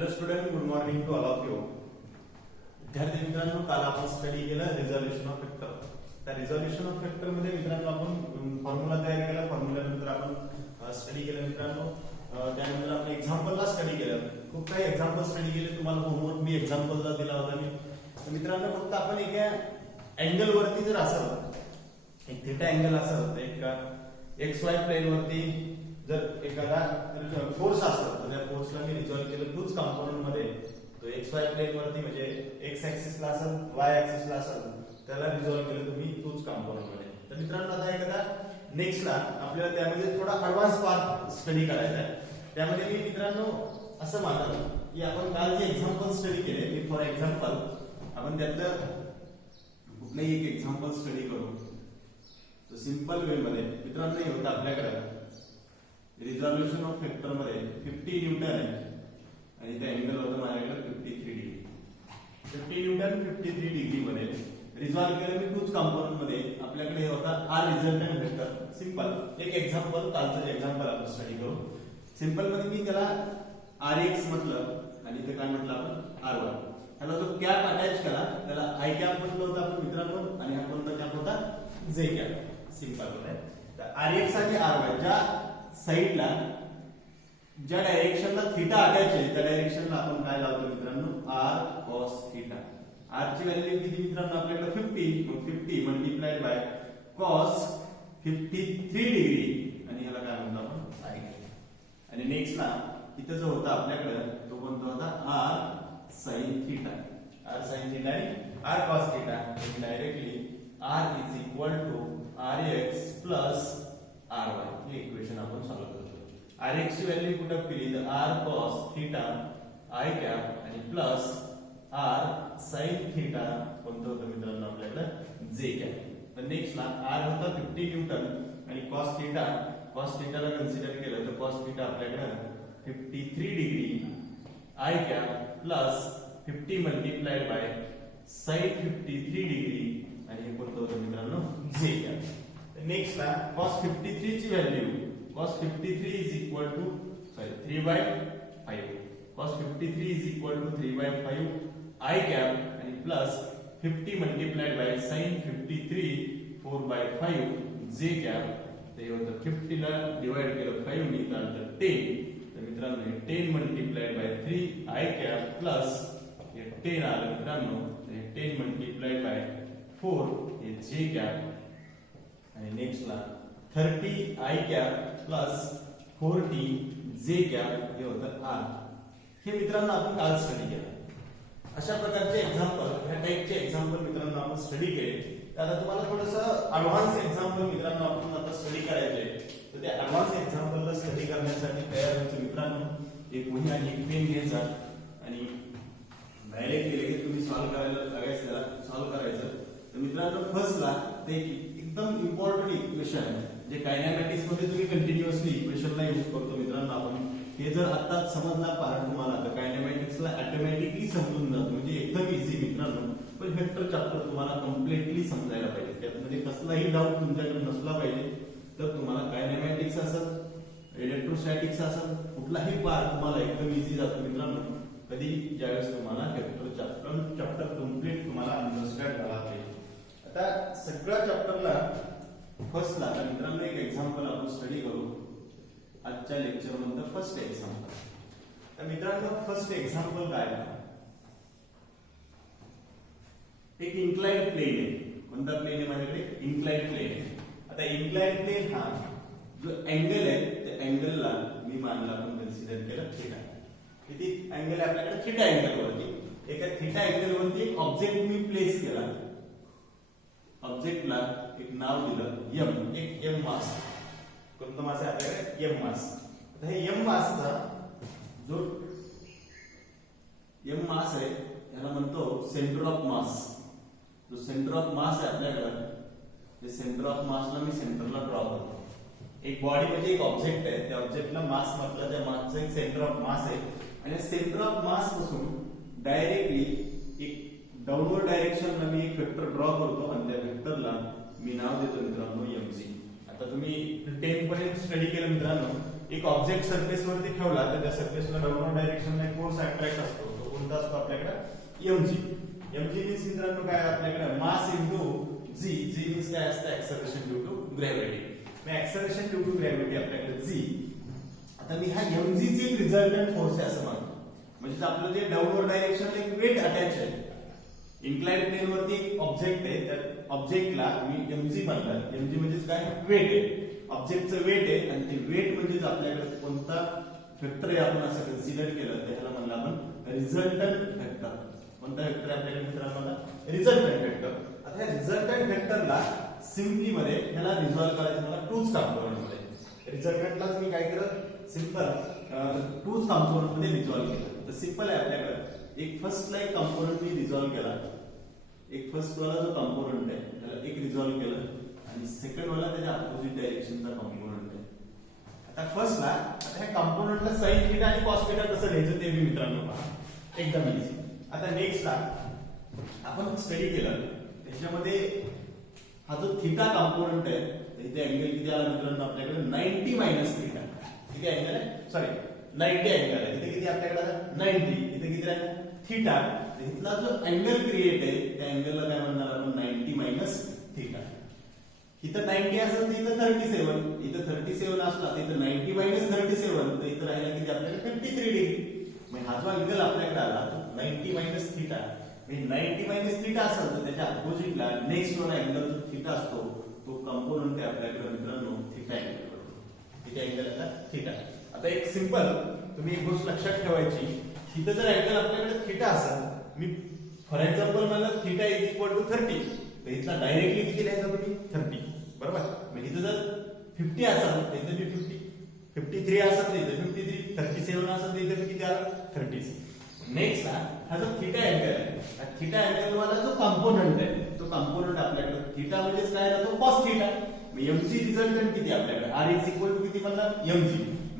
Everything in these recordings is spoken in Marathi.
Hello student, good morning to all of you. विद्यार्थी मित्रांनो, काल आपण स्टडी केलं रिझॉल्युशन ऑफ फॅक्टर. त्या रिझॉल्युशन ऑफ फॅक्टर मध्ये मित्रांनो आपण फॉर्म्युला तयार केला. फॉर्म्युल्यानंतर आपण स्टडी केलं मित्रांनो. त्यानंतर आपण एक्झाम्पलला स्टडी केलं. खूप काही एक्झाम्पल स्टडी केले. तुम्हाला होमवर्क मी एक्झाम्पलला दिला होता मी. तर मित्रांनो, फक्त आपण एका अँगल वरती जर असेल, एक थीटा अँगल असेल, एक एक्स वाय प्लेन वरती जर एखादा फोर्स असेल तर त्या फोर्सला मी रिझॉल्व केलं तोच कंपोनंट मध्ये. तो एक्स वाय प्लेन वरती म्हणजे एक्स ऍक्सिसला असेल, वाय ऍक्सिसला असेल, त्याला रिझॉल्व केलं तुम्ही तोच कंपोनंट मध्ये. तर मित्रांनो, आता एखादा नेक्स्टला आपल्याला त्यामध्ये थोडा ऍडव्हान्स पार्ट स्टडी करायचा आहे. त्यामध्ये मी मित्रांनो असं मानलं की आपण काल जे एक्झाम्पल स्टडी केले ते फॉर एक्झाम्पल आपण त्यातलं कुठलंही एक एक्झाम्पल स्टडी करू. तर सिंपल वे मध्ये मित्रांनो हे होतं आपल्याकडे रिझॉल्युशन ऑफ फॅक्टर मध्ये 50 न्यूटन आहे आणि ते अँगल होतं माझ्याकडे 53 डिग्री. 50 न्यूटन 53 डिग्री मध्ये रिझॉल्व केलं मी तोच कंपोनंट मध्ये. आपल्याकडे हे होता आर रिझल्टंट वेक्टर. सिंपल एक एक्झाम्पल, कालचं एक्झाम्पल आपण स्टडी करू. सिंपल मध्ये मी त्याला Rx म्हटलं आणि ते काय म्हटलं आपण R1. ह्याला जो कॅप अटॅच केला त्याला आय कॅप म्हटलं होतं आपण मित्रांनो, आणि हा कोणता कॅप होता, जे कॅप. सिंपल आहे. तर Rx आणि Ry ज्या साइडला ज्या डायरेक्शनला थीटा अटॅच आहे त्या डायरेक्शनला आपण काय लावतो मित्रांनो, r cos थीटा. r ची व्हॅल्यू किती मित्रांनो आपल्याकडे 50. मग 50 मल्टिप्लाइड बाय cos 53 डिग्री आणि याला काय म्हणतो आपण I. आणि नेक्स्टला इथे जो होता आपल्याकडे तो कोणता होता, r sin theta. r sin theta आणि r cos theta. Directly r is equal to rx plus ry हे इक्वेशन आपण सॉल्व्ह करतो. rx ची व्हॅल्यू पुट अप केली तर r cos theta i cap आणि प्लस r sin थीटा कोणतं होतं मित्रांनो आपल्याकडे, j कॅप. तर नेक्स्टला r होता 50 न्यूटन आणि cos थीटाला कन्सिडर केलं तर cos थीटा आपल्याकडे 53 degree i cap plus 50 multiplied by sin 53 degree आणि हे कोणतं होतं मित्रांनो, j कॅप. नेक्स्ट ला cos 53 ची value, cos 53 is equal to 3/5. cos 53 is equal to 3/5 i cap आणि plus 50 multiplied by sin 53 4/5 j cap. ते होतं 50 ला डिवाइड केलं 5 नी तर 10. तर मित्रांनो 10 multiplied by 3 i cap plus हे 10 आलं मित्रांनो, हे 10 मल्टिप्लाइड बाय 4 हे j कॅप. आणि नेक्स्टला 30 i cap plus 40 j cap हे होतं r. हे मित्रांनो आपण काल स्टडी केलं. अशा प्रकारचे एक्झाम्पल, ह्या टाइपचे एक्झाम्पल मित्रांनो आपण स्टडी केले. आता तुम्हाला थोडंसं ऍडव्हान्स एक्झाम्पल मित्रांनो आपण आता स्टडी करायचे. तर त्या ऍडव्हान्स एक्झाम्पलला स्टडी करण्यासाठी तयार व्हायचं मित्रांनो. एक वही आणि एक पेन घ्यायचा आणि डायरेक्ट केले की तुम्ही सॉल्व्ह करायला लागायचं, त्याला सॉल्व्ह करायचं. तर मित्रांनो फर्स्टला ते एकदम इम्पॉर्टंट इक्वेशन आहे जे कायनेमॅटिक्स मध्ये तुम्ही कंटिन्युअसली इक्वेशनला यूज करतो मित्रांनो आपण. हे जर आता समजला पार्ट तुम्हाला तर कायनेमॅटिक्सला ऑटोमॅटिकली समजून जातो, म्हणजे एकदम इझी मित्रांनो. पण वेक्टर चॅप्टर तुम्हाला कम्प्लिटली समजायला पाहिजे. त्यामध्ये कसलाही डाऊट तुमच्याकडे नसला पाहिजे. तर तुम्हाला कायनेमॅटिक्स असेल, इलेक्ट्रोस्टॅटिक्स असेल, कुठलाही पार्ट तुम्हाला एकदम इझी जातो मित्रांनो. कधी ज्यावेळेस तुम्हाला वेक्टर चॅप्टर कम्प्लीट तुम्हाला अंडरस्टँड झाला पाहिजे. आता सगळ्या चॅप्टरला फर्स्टला मित्रांनो एक एक्झाम्पल आपण स्टडी करू आजच्या लेक्चर मध्ये. First example. तर मित्रांनो फर्स्ट एक्झाम्पल काय आहे, एक इन्क्लाइन्ड प्लेन आहे. कोणता प्लेन आहे माझ्याकडे, इन्क्लाइन्ड प्लेन आहे. आता इन्क्लाइन्ड प्लेन हा जो अँगल आहे त्या अँगलला मी मानला आपण कन्सिडर केलं थीटा. किती अँगल आहे आपल्याकडे, थीटा अँगल वरती. एका थीटा अँगल वरती एक ऑब्जेक्ट मी प्लेस केला. ऑब्जेक्टला एक नाव दिलं m, एक m मास. कोणतं मास आहे आपल्याकडे, m मास. आता हे m मासचा जो m मास आहे याला म्हणतो सेंटर ऑफ मास. जो सेंटर ऑफ मास आहे आपल्याकडे, ते सेंटर ऑफ मासला मी सेंटरला ड्रॉ करतो. एक बॉडी म्हणजे एक ऑब्जेक्ट आहे, त्या ऑब्जेक्टला मास म्हटलं, त्या मासचं एक सेंटर ऑफ मास आहे. आणि सेंटर ऑफ मास पासून डायरेक्टली एक डाऊनवर्ड डायरेक्शनला मी एक वेक्टर ड्रॉ करतो आणि त्या वेक्टरला मी नाव देतो मित्रांनो mg. आता तुम्ही 10 पर्यंत स्टडी केलं मित्रांनो एक ऑब्जेक्ट सरफेस वरती ठेवला तर त्या सरफेसला डाऊनवर्ड डायरेक्शनला एक फोर्स अट्रॅक्ट असतो. तो कोणता असतो आपल्याकडे mg. mg मीन्स मित्रांनो काय आपल्याकडे mass into g. g means काय असतं एक्सेलरेशन ड्यू टू ग्रॅव्हिटी. मग एक्सेलरेशन ड्यू टू ग्रॅव्हिटी आपल्याकडे g. आता मी हा mg चे एक रिझल्टंट फोर्स आहे असं मानतो. म्हणजे आपलं जे डाऊनवर्ड डायरेक्शनला एक वेट अटॅच आहे. इन्क्लाइन्ड प्लेन वरती एक ऑब्जेक्ट आहे, त्या ऑब्जेक्टला मी mg म्हणतात. mg म्हणजे काय वेट आहे. ऑब्जेक्टचं वेट आहे आणि ते वेट म्हणजे आपल्याकडे कोणता वेक्टर आहे आपण असं कन्सिडर केलं तर ह्याला म्हणलं आपण रिझल्टंट वेक्टर. कोणता वेक्टर आपल्याकडे मित्रांनो रिझल्टंट वेक्टर. आता ह्या रिझल्टंट वेक्टरला सिम्पली मध्ये ह्याला रिझॉल्व करायचं मला टूच कॉम्पोनंट मध्ये. रिझल्टंटलाच मी काय केलं सिंपल टूच कॉम्पोनंट मध्ये रिझॉल्व केलं. तर सिंपल आहे आपल्याकडे एक फर्स्टला एक कॉम्पोनंट मी रिझॉल्व केला. एक फर्स्ट वाला जो कॉम्पोनंट आहे त्याला एक रिझॉल्व केलं आणि सेकंड वाला त्याच्या अपोजिट डायरेक्शनचा कॉम्पोनंट आहे. आता फर्स्टला आता ह्या कॉम्पोनंटला साइन थीटा आणि कॉस थीटा कसं लिहायचं ते मी मित्रांनो पहा एकदम इझी. आता नेक्स्टला आपण स्टडी केलं त्याच्यामध्ये हा जो थीटा कॉम्पोनंट आहे इथे अँगल किती आला मित्रांनो आपल्याकडे 90 मायनस थीटा. किती अँगल आहे सॉरी 90 अँगल आहे. इथे किती आपल्याकडे 90. इथे किती आहे थीटा. इथला जो अँगल क्रिएट आहे त्या अँगलला काय म्हणणार आपण 90 मायनस थीटा. इथं 90 असेल तर इथं 37. इथं 37 असला तर इथं 90 मायनस 37 तर इथं राहिला किती आपल्याकडे 53 डिग्री. मग हा जो अँगल आपल्याकडे आला 90 मायनस थीटा म्हणजे 90 मायनस थीटा असेल तर त्याच्या अपोजिटला नेक्स्ट वाला अँगल जो थीटा असतो तो कंपोनंट आहे आपल्याकडे मित्रांनो थीटा अँगल. किती अँगल आहे थीटा. आता एक सिंपल तुम्ही एक गोष्ट लक्षात ठेवायची. इथं जर अँगल आपल्याकडे थीटा असेल मी फॉर एक्झाम्पल म्हणलं थीटा इज इक्वल टू 30 तर इथला डायरेक्टली किती लिहायचं तुम्ही 30 बरोबर. म्हणजे इथं जर 50 असेल तर इथं मी 50 53 असेल तर इथं 53 37 असेल तर इथं किती आलं 30. नेक्स्ट हा जो थीटा अँगल आहे थीटा अँगल वाला जो कंपोनंट आहे तो कंपोनंट आपल्याकडे थीटा म्हणजे काय राहतो कॉस थीटा. mg रिझल्टंट किती आपल्याकडे r इज इक्वल टू किती म्हणला mg.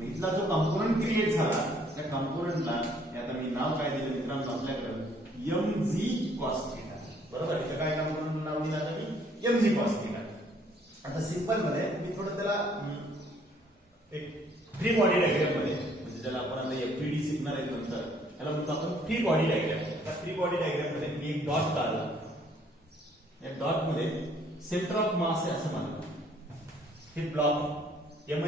इथला जो कंपोनंट क्रिएट झाला त्या कंपोनंटला आता मी नाव काय दिलं मित्रांनो आपल्याकडे mg cos थीटा बरोबर. इथं काय कंपोनंट नाव दिलं आता मी mg cos थीटा. आता सिंपल मध्ये मी थोडं त्याला एक फ्री बॉडी डायग्राम मध्ये म्हणजे ज्याला आपण आता एफपीडी शिकणार आहे नंतर त्याला म्हणतो आपण फ्री बॉडी डायग्राम. त्या फ्री बॉडी डायग्राम मध्ये मी एक डॉट काढला. या डॉट मध्ये सेंटर ऑफ मास आहे असं मानतो. हे ब्लॉक एम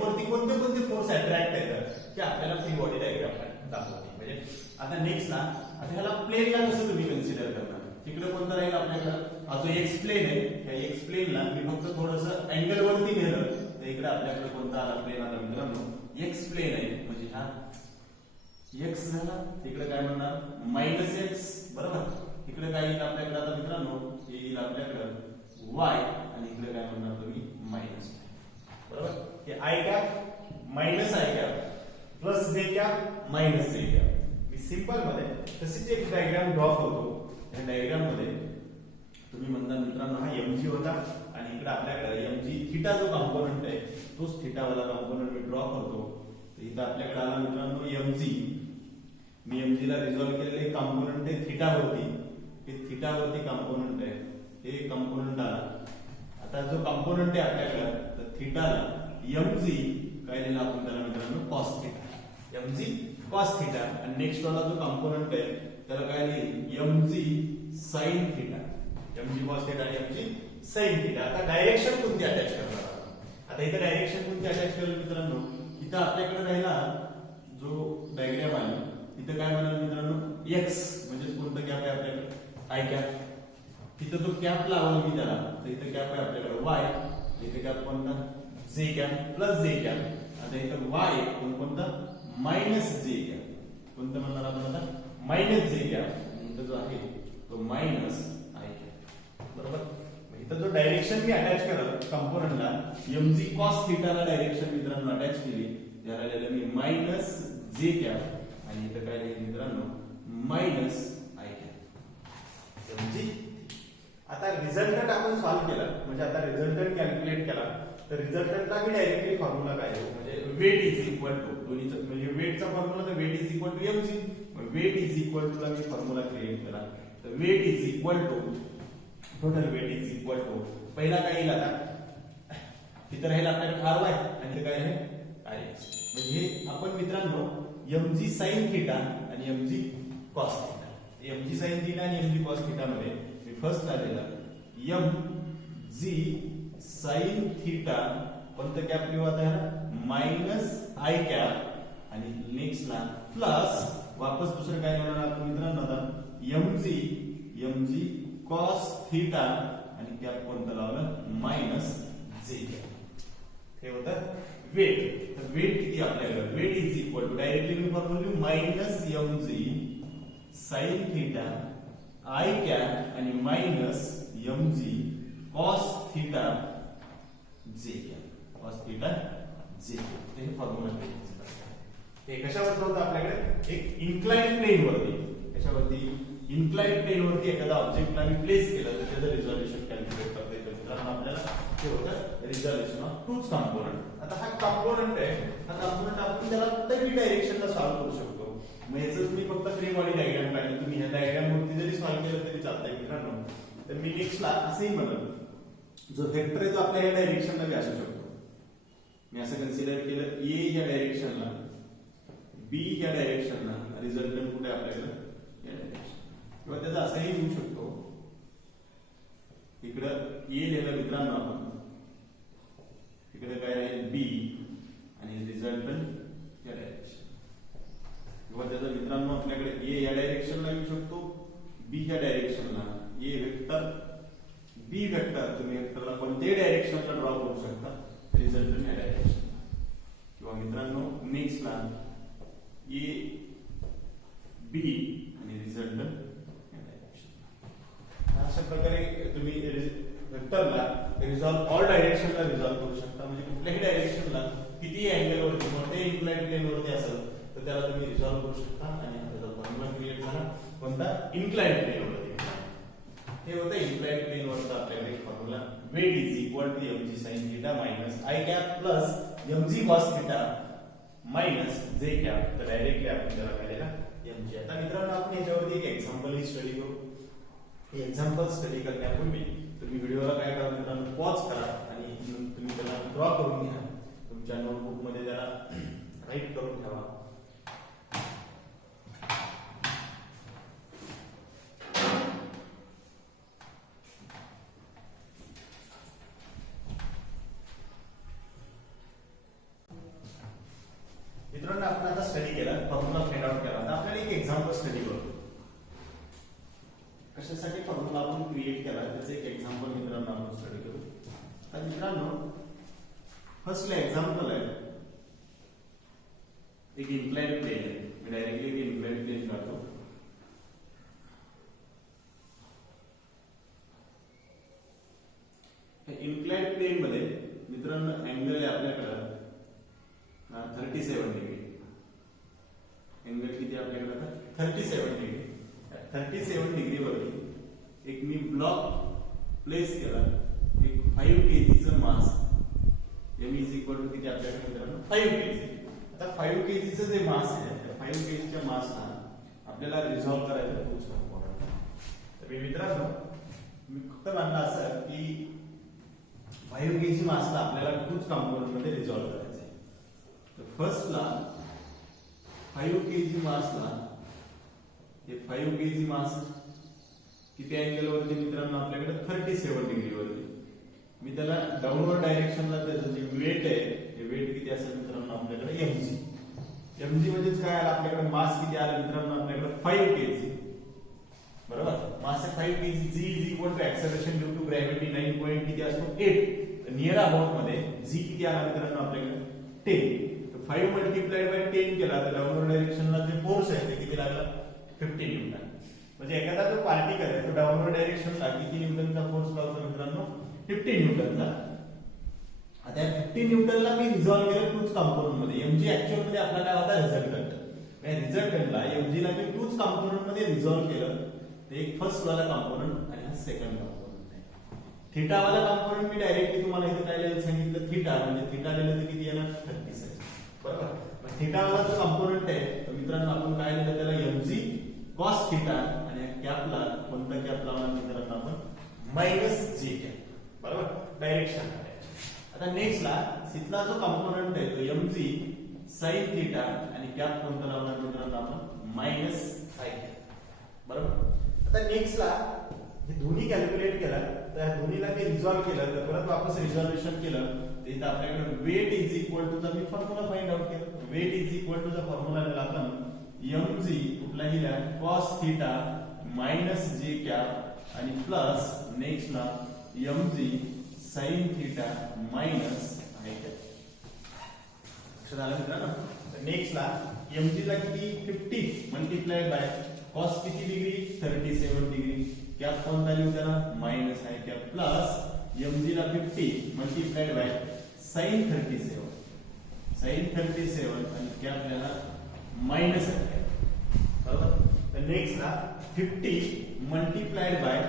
वरती कोणते कोणते फोर्स अट्रॅक्ट येतात ते आपल्याला फ्री बॉडी डायग्राम दाखवते. म्हणजे आता नेक्स्ट ना आता ह्याला प्लेनला कसं तुम्ही कन्सिडर करणार. तिकडे कोणता राहील आपल्याकडे हा जो एक्स प्लेन आहे या एक्स प्लेनला मी फक्त थोडंसं अँगल वरती नेलं तर इकडे आपल्याकडे कोणता आला प्लेन आता मित्रांनो एक्स प्लेन आहे. म्हणजे हा एक्स झाला तिकडे काय म्हणणार मायनस एक्स बरोबर. इकडे काय येईल आपल्याकडे आता मित्रांनो येईल आपल्याकडे वाय आणि इकडे काय म्हणणार तुम्ही मायनस बरोबर. हे i cap minus I cap plus जे कॅप मायनस जे कॅप. मी सिंपल मध्ये तशीच एक डायग्राम ड्रॉ करतो. या डायग्राम मध्ये तुम्ही म्हणता मित्रांनो हा mg होता आणि इकडे आपल्याकडे mg थीटा जो कंपोनंट आहे तोच थीटा वाला कंपोनंट मी ड्रॉ करतो. तर इथं आपल्याकडे आला मित्रांनो mg. मी mg ला रिझॉल्व केलेले कंपोनंट आहे थीटा वरती. हे थीटा वरती कंपोनंट आहे हे कंपोनंट आला. आता जो कंपोनंट आहे आपल्याकडे तर थीटाला mg काय लिहिलं आपण त्याला मित्रांनो cos theta. mg cos theta आणि नेक्स्ट वाला जो कंपोनंट आहे त्याला काय लिहिलं mg sin theta. mg cos theta आणि mg sin थीटा. आता डायरेक्शन कोणती अटॅच करणार. आता इथे डायरेक्शन कोणती अटॅच केलं मित्रांनो इथं आपल्याकडे राहिला जो डायग्राम आहे इथं काय म्हणाल मित्रांनो x म्हणजे कोणतं कॅप आहे आपल्याकडे आय कॅप. तिथं जो कॅप लावला मी त्याला तर इथं कॅप आहे आपल्याकडे y. इथे कॅप कोणता जे कॅप प्लस जे कॅप. आता इथं y कोणता मायनस जे कॅप. कोणतं म्हणणार आपण आता मायनस जे कॅप. इथं जो आहे तो मायनस आय कॅप बरोबर. इथं जो डायरेक्शन मी अटॅच केलं कंपोनंटला mg cos थीटाला डायरेक्शन मित्रांनो अटॅच केली त्याला लिहिलं मी मायनस जे कॅप आणि इथं काय लिहिलं मित्रांनो मायनस आय कॅप mg. आता रिझल्टंट आपण सॉल्व्ह केला म्हणजे आता रिझल्टंट कॅल्क्युलेट केला तर रिझल्टंटला मी डायरेक्टली फॉर्म्युला काय आहे म्हणजे वेट इज इक्वल टू दोन्हीचं म्हणजे वेटचा फॉर्म्युला तर weight is equal to mg. Weight is equal to ला मी फॉर्म्युला क्रिएट केला तर weight is equal to total weight is equal to पहिला काय येईल आता तिथे राहील आपल्याकडे ry आणि ते काय आहे आय एक्स म्हणजे हे आपण मित्रांनो mg sin थिटा आणि mg cos theta mg sin theta आणि mg cos थिटा मध्ये मी फर्स्ट आलेला mg sin थिटा कोणतं कॅप लिहून आहे मायनस आय कॅप आणि नेक्स्ट ला प्लस वापस दुसरं काय लिहिणार आपण मित्रांनो आता mg cos थिटा आणि कॅप कोणतं लावलं मायनस जे हे होतं वेट तर वेट किती आपल्याकडे weight is equal to directly मी formula minus mg sin theta i cap आणि minus mg cos theta j cap cos theta j हे फॉर्म्युला हे कशावर होतं आपल्याकडे एक इन्क्लाइन्ड प्लेन वरती कशावरती इन्क्लाइन्ड प्लेन वरती एखादा ऑब्जेक्ट आम्ही प्लेस केलं तर त्याचं रिझॉल्यूशन कॅल्क्युलेट करता येतं मित्रांनो आपल्याला ते होतं रिझॉल्यूशन ऑफ टूच कॉम्पोनंट आता हा कॉम्पोनंट आहे हा कॉम्पोनंट आपण त्याला कुठल्याही डायरेक्शनला सॉल्व्ह करू शकतो मग याचं तुम्ही फक्त फ्री बॉडी डायग्राम काढली तुम्ही ह्या डायग्राम वरती जरी सॉल्व्ह केलं तरी चालतंय मित्रांनो तर मी नेक्स्टला असंही म्हणत जो वेक्टर आहे तो आपल्या या डायरेक्शनला बी असू शकतो मी असं कन्सिडर केलं ए या डायरेक्शनला बी या डायरेक्शनला रिझल्टंट कुठे आपल्याकडे या डायरेक्शन किंवा त्याचा असाही होऊ शकतो इकडे ए लिहिलं मित्रांनो आपण इकडे काय राहील बी आणि रिझल्टंट या डायरेक्शन किंवा त्याचा मित्रांनो आपल्याकडे ए या डायरेक्शनला येऊ शकतो बी या डायरेक्शनला ए वेक्टर बी वेक्टर तुम्ही वेक्टरला कोणत्याही डायरेक्शनला ड्रॉ करू शकता रिझल्टंट या डायरेक्शनला किंवा मित्रांनो नेक्स्टला ए बी आणि रिझल्टंट अशा प्रकारे तुम्ही वेक्टरला रिझॉल्व ऑल डायरेक्शनला रिझॉल्व करू शकता म्हणजे कुठल्याही डायरेक्शनला किती अँगल वरती कोणत्याही इन्क्लाइन्ड प्लेन वरती असेल तर त्याला तुम्ही रिझॉल्व करू शकता आणि त्याचा फॉर्म्युला क्रिएट झाला कोणता इन्क्लाइन्ड प्लेन वरती हे होतं इन्क्लाइन्ड प्लेन वरचा आपल्याकडे formula weight is equal to mg sin theta minus i cap plus mg cos theta minus जे कॅप तर डायरेक्टली आपण त्याला काय दिला mg आता मित्रांनो आपण याच्यावरती एक एक्झाम्पल स्टडी करू हे एक्झाम्पल स्टडी करण्यापूर्वी तुम्ही व्हिडिओला काय करा मित्रांनो पॉज करा आणि तुम्ही त्याला ड्रॉ करून घ्या तुमच्या नोटबुक मध्ये त्याला राईट करून ठेवा मित्रांनो आपण आता स्टडी केला फॉर्म्युला फाइंड आउट केला आता आपल्याला एक एक्झाम्पल स्टडी करू कशासाठी फॉर्म्युला आपण क्रिएट केला त्याचे एक एक्झाम्पल मित्रांनो आपण स्टडी करू तर मित्रांनो फर्स्ट एक्झाम्पल आहे एक इन्क्लाइन्ड प्लेन आहे मी डायरेक्टली एक इन्क्लाइन्ड प्लेन काढतो इन्क्लाइन्ड प्लेन मध्ये मित्रांनो अँगल आहे आपल्याकडे 37 डिग्री अँगल किती आपल्याकडे 37 डिग्री 37 डिग्री वरती एक मी ब्लॉक प्लेस केला एक 5 kg चं मास m इज इक्वल टू किती आपल्याकडे मित्रांनो 5 kg आता 5 kg चं जे मास आहे त्या 5 kg च्या मासला आपल्याला रिझॉल्व करायचं खूप इम्पॉर्टंट तर मित्रांनो मी फक्त म्हणलं असं की 5 kg मासला आपल्याला टूच कंपोनंट मध्ये रिझॉल्व करायचं तर फर्स्ट ला 5 kg मासला हे 5 kg मास किती अँगल वरती मित्रांनो आपल्याकडे 37 डिग्री वरती मी त्याला डाऊनवर्ड डायरेक्शनला त्याचं जे वेट आहे ते वेट किती असेल मित्रांनो आपल्याकडे mg म्हणजेच काय आलं आपल्याकडे मास किती आलं मित्रांनो आपल्याकडे 5 kg बरोबर मास आहे 5 kg g is equal to acceleration due to gravity 9 point किती असतो 8 तर नियर अबाउट मध्ये g किती आला मित्रांनो आपल्याकडे 10 तर 5 मल्टिप्लाइड बाय 10 केला तर डाऊनवर्ड डायरेक्शनला जे फोर्स आहे ते किती लागला 50 न्यूटन म्हणजे एखादा जो पार्टिकल आहे तो डाऊनवर्ड डायरेक्शनला किती न्यूटनचा फोर्स लावतो मित्रांनो 50 न्यूटनचा आता 50 न्यूटनला मी रिझॉल्व केलं टूच कंपोनंट मध्ये mg ऍक्च्युअल मध्ये आपला काय होता रिझल्टंट या रिझल्टंटला mg ला मी टूच कंपोनंट मध्ये रिझॉल्व केलं ते एक फर्स्ट वाला कंपोनंट आणि हा सेकंड कंपोनंट आहे थीटा वाला कंपोनंट मी डायरेक्टली तुम्हाला इथे काय लिहायला सांगितलं थीटा म्हणजे थीटा लिहिलं तर किती येणार 36 बरोबर मग थीटा वाला जो कंपोनंट आहे तर मित्रांनो आपण काय लिहिलं त्याला mg cos थीटा आणि कॅपला कोणता कॅप लावणार मित्रांनो आपण मायनस जे कॅप बरोबर डायरेक्शन आता नेक्स्ट ला तिथला जो कंपोनंट आहे तो mg sin थीटा आणि कॅप कोणता लावणार मित्रांनो आपण मायनस आय कॅप बरोबर. आता नेक्स्ट ला हे दोन्ही कॅल्क्युलेट केला तर या दोन्हीला मी रिझॉल्व केलं तर परत वापस रिझॉल्वेशन केलं तर इथं आपल्याकडे वेट इज इक्वल टू जर मी फॉर्म्युला फाइंड आउट केलं वेट इज इक्वल टू चा फॉर्म्युला दिला आपण mg कुठला लिहिला cos थीटा मायनस जे कॅप आणि प्लस नेक्स्ट ला mg sin theta minus i cap. लक्षात आलं मित्रांनो. नेक्स्ट ला mg ला किती 50 मल्टिप्लाइड बाय cos किती डिग्री 37 डिग्री कॅप कोणता लिहू त्याला minus I cap plus mg ला 50 मल्टिप्लाइड बाय sin 37 आणि कॅप लिहिला मायनस आय कॅप बरोबर. तर नेक्स्ट ला 50 मल्टिप्लाइड बाय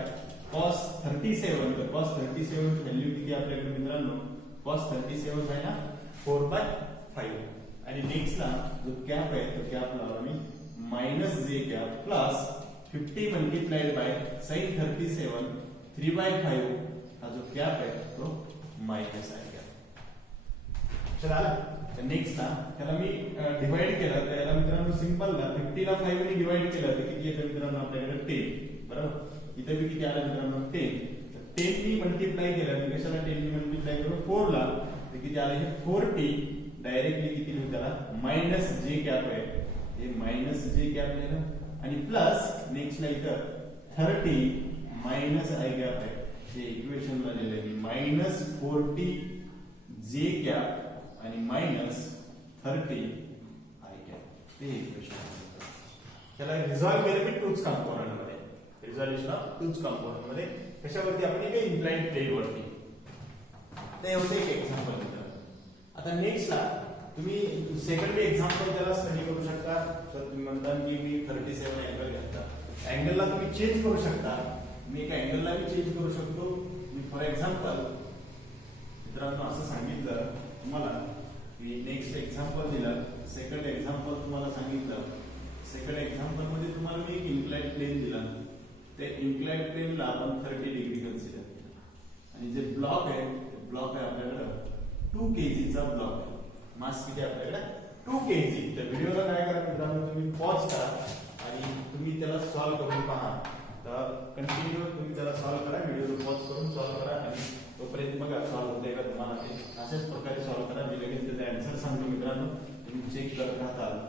cos 37 तर cos 37 ची व्हॅल्यू किती आपल्याकडे मित्रांनो cos 37 आहे ना 4/5 आणि नेक्स्ट ला जो कॅप आहे तो कॅप लावला मी मायनस जे cap plus 50 multiplied by sin 37 3/5 हा जो कॅप आहे तो मायनस आहे कॅप. चला तर नेक्स्ट ला त्याला मी डिवाइड केलं तर याला मित्रांनो सिंपल ला 50 ला 5 ने डिवाइड केलं तर किती येतं मित्रांनो आपल्याकडे 10 बरोबर. इथे भी किती आलं मित्रांनो 10 तर 10 नी मल्टिप्लाय केलं मी कशाला 10 नी मल्टिप्लाय करू 4 ला तर किती आलं हे 40 डायरेक्टली किती लिहू त्याला मायनस जे कॅप आहे हे मायनस जे कॅप लिहिलं आणि प्लस नेक्स्ट ला इथं 30 मायनस आय कॅप आहे हे इक्वेशन ला लिहिलं मी मायनस 40 जे कॅप आणि मायनस 30 आय कॅप हे इक्वेशन. त्याला रिझॉल्व केलं मी टूच कंपोनंट मध्ये रिझॉल्यूशन ऑफ टूच कंपोनंट मध्ये कशावरती आपण एक इम्प्लाइड प्लेन वरती ते होते एक एक्झाम्पल. आता नेक्स्ट ला तुम्ही सेकंड एक्झाम्पल त्याला स्टडी करू शकता. तर तुम्ही म्हणता की मी 37 अँगल घेतला अँगलला तुम्ही चेंज करू शकता मी एका अँगलला भी चेंज करू शकतो. मी फॉर एक्झाम्पल मित्रांनो असं सांगितलं तुम्हाला मी नेक्स्ट एक्झाम्पल दिलं सेकंड एक्झाम्पल तुम्हाला सांगितलं सेकंड एक्झाम्पल मध्ये तुम्हाला मी एक इन्क्लाइड प्लेन दिला ते इन्क्लाइड प्लेनला आपण 30 डिग्री कन्सिडर केलं आणि जे ब्लॉक आहे ते ब्लॉक आहे आपल्याकडे 2 kg चा ब्लॉक आहे. मास किती आपल्याकडे 2 kg. तर व्हिडिओला काय करा मित्रांनो तुम्ही पॉज करा आणि तुम्ही त्याला सॉल्व्ह करून पहा. तर कंटिन्यू तुम्ही त्याला सॉल्व्ह करा व्हिडिओ पॉज करून सॉल्व्ह करा आणि तोपर्यंत बघा सॉल्व्ह होते का तुम्हाला ते अशाच प्रकारे सॉल्व्ह करा. मी लगेच त्याचा आन्सर सांगतो मित्रांनो तुम्ही चेक करत राहताल.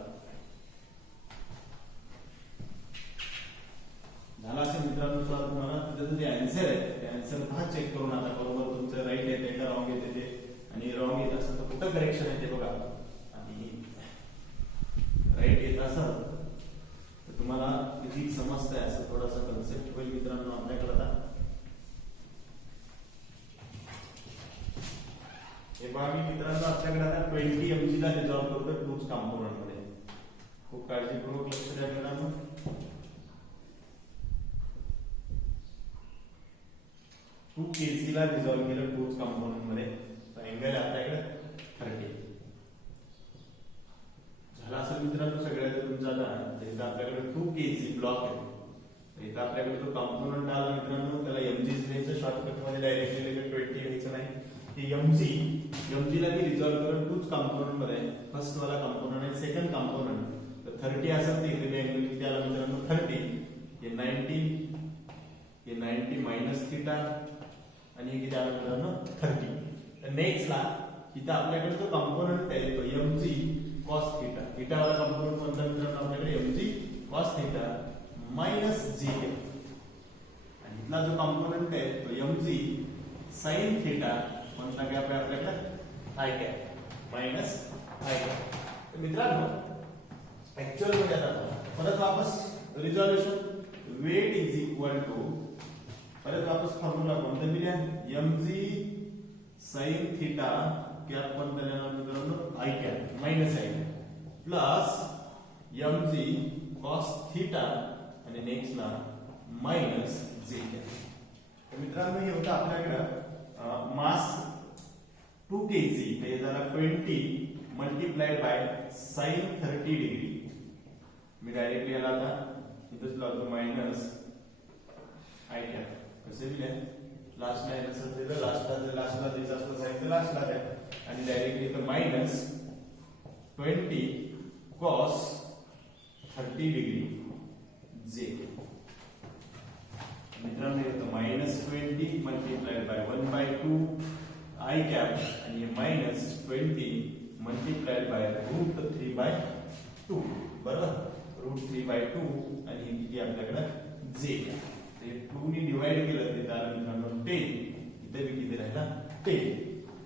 झाला असेल मित्रांनो सॉल्व्ह तुम्हाला त्याचं जे आन्सर आहे ते आन्सर पहा चेक करून आता बरोबर तुमचं राईट येते का रॉंग येते ते आणि रॉंग येत असेल तर कुठं करेक्शन आहे ते बघा आणि राईट येत असेल तर तुम्हाला किती समजतंय असं थोडासा कन्सेप्ट होईल मित्रांनो आपल्याकडे. आता हे बघा मी मित्रांनो आपल्याकडे आता 20 mg ला रिझॉल्व करतो टूच कंपोनंट मध्ये. खूप काळजीपूर्वक लक्ष द्या मित्रांनो. 2 kg ला रिझॉल्व केलं टूच कंपोनंट मध्ये तर अँगल आपल्याकडे 30 झाला असेल मित्रांनो सगळ्यात तुमचा. आता इथं आपल्याकडे 2 kg ब्लॉक आहे इथं आपल्याकडे जो कंपोनंट आला मित्रांनो त्याला mg लिहायचं शॉर्टकट मध्ये डायरेक्टली 20 लिहायचं नाही हे mg ला मी रिझॉल्व करून टूच कंपोनंट मध्ये फर्स्ट वाला कंपोनंट आहे सेकंड कंपोनंट तर 30 असेल तर इथे अँगल किती आला मित्रांनो 30 हे 90 मायनस थीटा आणि हे किती आलं मित्रांनो 30. तर नेक्स्ट ला इथं आपल्याकडे जो कंपोनंट आहे तो mg cos थीटा थीटा वाला कंपोनंट कोणता मित्रांनो आपल्याकडे mg cos थीटा मायनस जे आणि इथला जो कंपोनंट आहे तो mg sin थीटा कोणता गॅप आहे आपल्याकडे i cap minus i cap. तर मित्रांनो ऍक्च्युअल मध्ये आता परत वापस resolution weight is equal to परत वापस फॉर्म्युला कोणता दिला mg sin थीटा कॅप कोणता लिहिणार मित्रांनो i cap minus I cap plus mg cos theta आणि नेक्स्ट ला मायनस जे कॅप. तर मित्रांनो हे होतं आपल्याकडे मास 2 kg हे झाला 20 multiplied by sin 30 degree. Me directly याला आता इथेच लावतो मायनस आय कॅप कसे दिले लास्टला याचं दिलं लास्टला द्यायचं असलं साईड लास्टला द्या आणि डायरेक्टली इथं मायनस 20 cos 30 डिग्री जे. मित्रांनो इथं -20 मल्टिप्लाइड बाय 1/2 I कॅप आणि -20 मल्टिप्लाइड बाय √3/2 बरोबर. √3/2 आणि हे किती आपल्याकडे जे ते 2 ने डिवाइड केलं ते त्याला मित्रांनो 10. इथे बी किती राहिला 10.